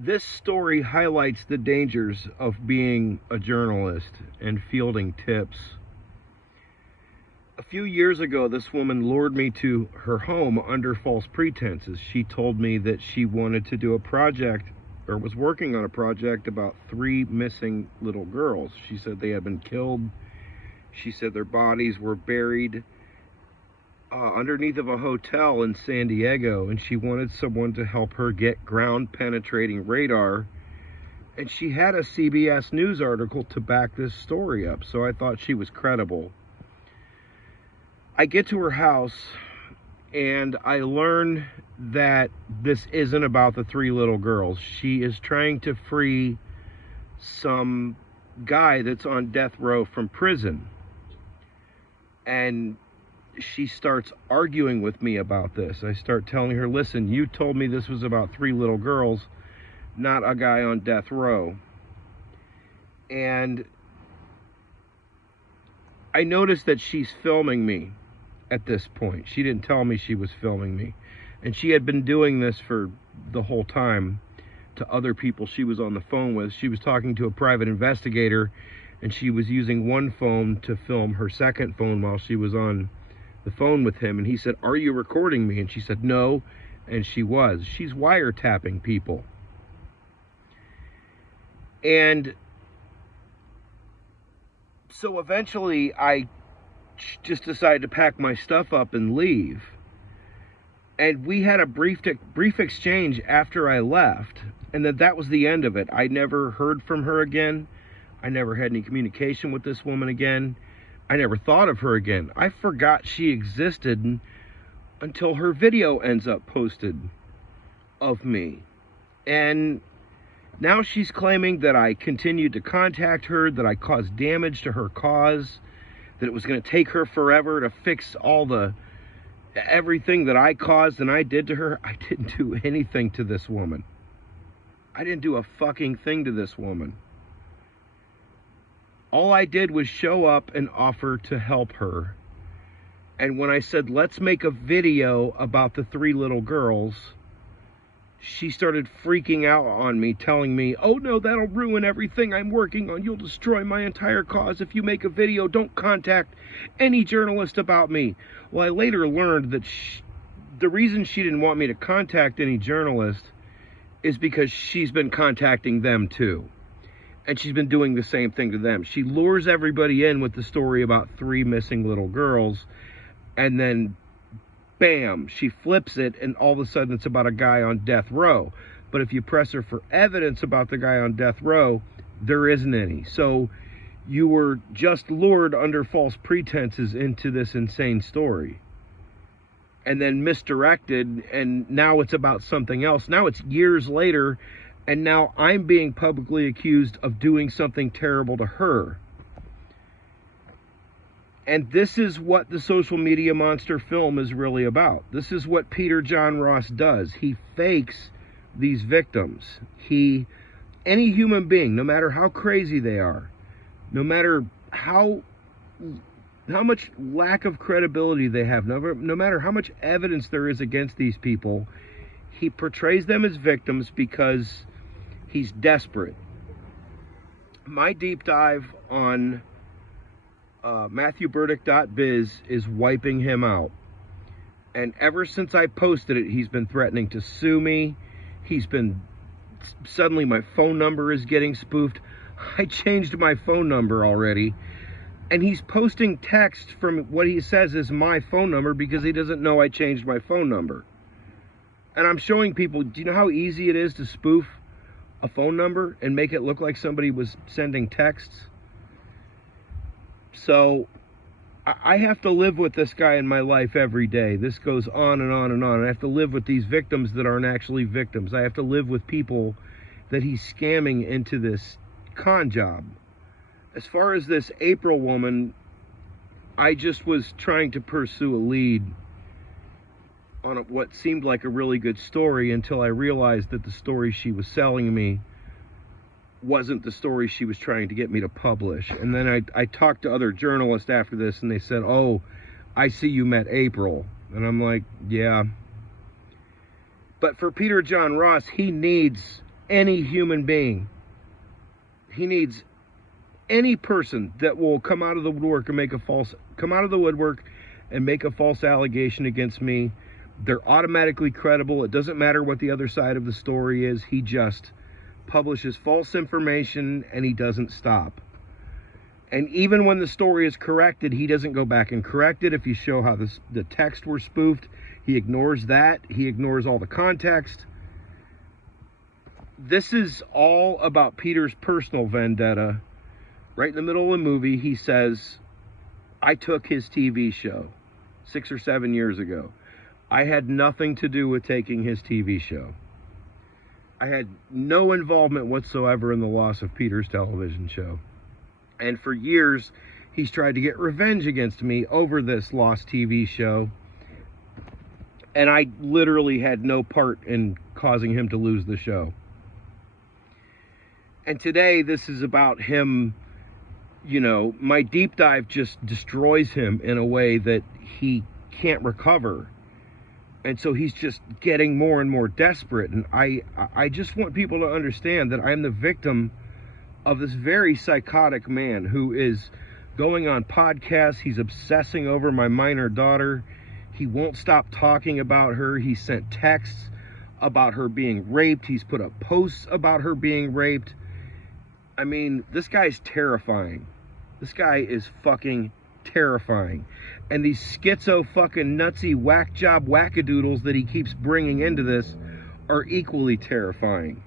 This story highlights the dangers of being a journalist and fielding tips. A few years ago, this woman lured me to her home under false pretenses. She told me that she wanted to do a project, or was working on a project, about 3 missing little girls. She said they had been killed. She said their bodies were buried underneath of a hotel in San Diego, and she wanted someone to help her get ground-penetrating radar. And she had a CBS News article to back this story up, so I thought she was credible. I get to her house, and I learn that this isn't about the 3 little girls. She is trying to free some guy that's on death row from prison. And she starts arguing with me about this. I start telling her, listen, you told me this was about 3 little girls, not a guy on death row. And I noticed that she's filming me at this point. She didn't tell me she was filming me. And she had been doing this for the whole time to other people she was on the phone with. She was talking to a private investigator, and she was using one phone to film her second phone while she was on the phone with him. And he said, "Are you recording me?" And she said, "No." And she was. She's wiretapping people. And so eventually I just decided to pack my stuff up and leave. And we had a brief exchange after I left, and that was the end of it. I never heard from her again. I never had any communication with this woman again. I never thought of her again. I forgot she existed until her video ends up posted of me. And now she's claiming that I continued to contact her, that I caused damage to her cause, that it was going to take her forever to fix everything that I caused and I did to her. I didn't do anything to this woman. I didn't do a fucking thing to this woman. All I did was show up and offer to help her. And when I said, let's make a video about the 3 little girls, she started freaking out on me, telling me, "Oh no, that'll ruin everything I'm working on. You'll destroy my entire cause if you make a video. Don't contact any journalist about me." Well, I later learned that the reason she didn't want me to contact any journalist is because she's been contacting them too. And she's been doing the same thing to them. She lures everybody in with the story about 3 missing little girls, and then bam, she flips it, and all of a sudden it's about a guy on death row. But if you press her for evidence about the guy on death row, there isn't any. So you were just lured under false pretenses into this insane story, and then misdirected, and now it's about something else. Now it's years later, and now I'm being publicly accused of doing something terrible to her. And this is what the social media monster film is really about. This is what Peter John Ross does. He fakes these victims. Any human being, no matter how crazy they are, no matter how much lack of credibility they have, no matter how much evidence there is against these people, he portrays them as victims because he's desperate. My deep dive on MatthewBurdick.biz is wiping him out. And ever since I posted it, he's been threatening to sue me. Suddenly my phone number is getting spoofed. I changed my phone number already. And he's posting text from what he says is my phone number because he doesn't know I changed my phone number. And I'm showing people, do you know how easy it is to spoof a phone number and make it look like somebody was sending texts? So I have to live with this guy in my life every day. This goes on and on and on. I have to live with these victims that aren't actually victims. I have to live with people that he's scamming into this con job. As far as this April woman, I just was trying to pursue a lead on what seemed like a really good story until I realized that the story she was selling me wasn't the story she was trying to get me to publish. And then I talked to other journalists after this, and they said, "Oh, I see you met April." And I'm like, yeah. But for Peter John Ross, he needs any human being. He needs any person that will come out of the woodwork and make a false allegation against me. They're automatically credible. It doesn't matter what the other side of the story is. He just publishes false information, and he doesn't stop. And even when the story is corrected, he doesn't go back and correct it. If you show how the text were spoofed, he ignores that. He ignores all the context. This is all about Peter's personal vendetta. Right in the middle of the movie, he says, I took his TV show 6 or 7 years ago. I had nothing to do with taking his TV show. I had no involvement whatsoever in the loss of Peter's television show. And for years, he's tried to get revenge against me over this lost TV show. And I literally had no part in causing him to lose the show. And today, this is about him. You know, my deep dive just destroys him in a way that he can't recover. And so he's just getting more and more desperate. And I just want people to understand that I'm the victim of this very psychotic man who is going on podcasts. He's obsessing over my minor daughter. He won't stop talking about her. He sent texts about her being raped. He's put up posts about her being raped. I mean, this guy's terrifying. This guy is fucking terrifying. And these schizo fucking nutsy whack job wackadoodles that he keeps bringing into this are equally terrifying.